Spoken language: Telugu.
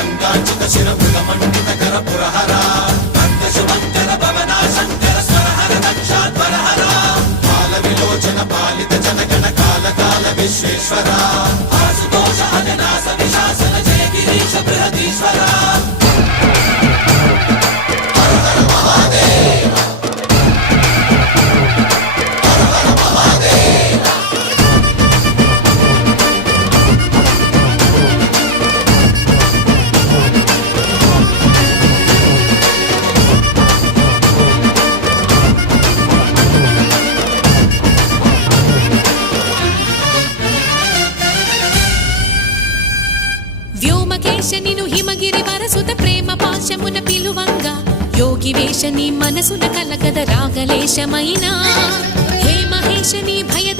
గంగాచిత శిర మృగమండిత కర పురహర భక్త శుభంకర భవనా శంకర స్వరహర దక్షాధ్వరహర బాల విలోచన పాలిత జనగణ కాల కాల విశ్వేశ్వర ఆశుతోష అజనాస విశాసన జయ గిరీశ బృహదీశ్వర వ్యోమకేశనిను హిమగిరి వరసుత ప్రేమ పాశమున పిలువంగా యోగి వేషని మనసున కలగద రాగలేశమైనా హే మహేశని భయద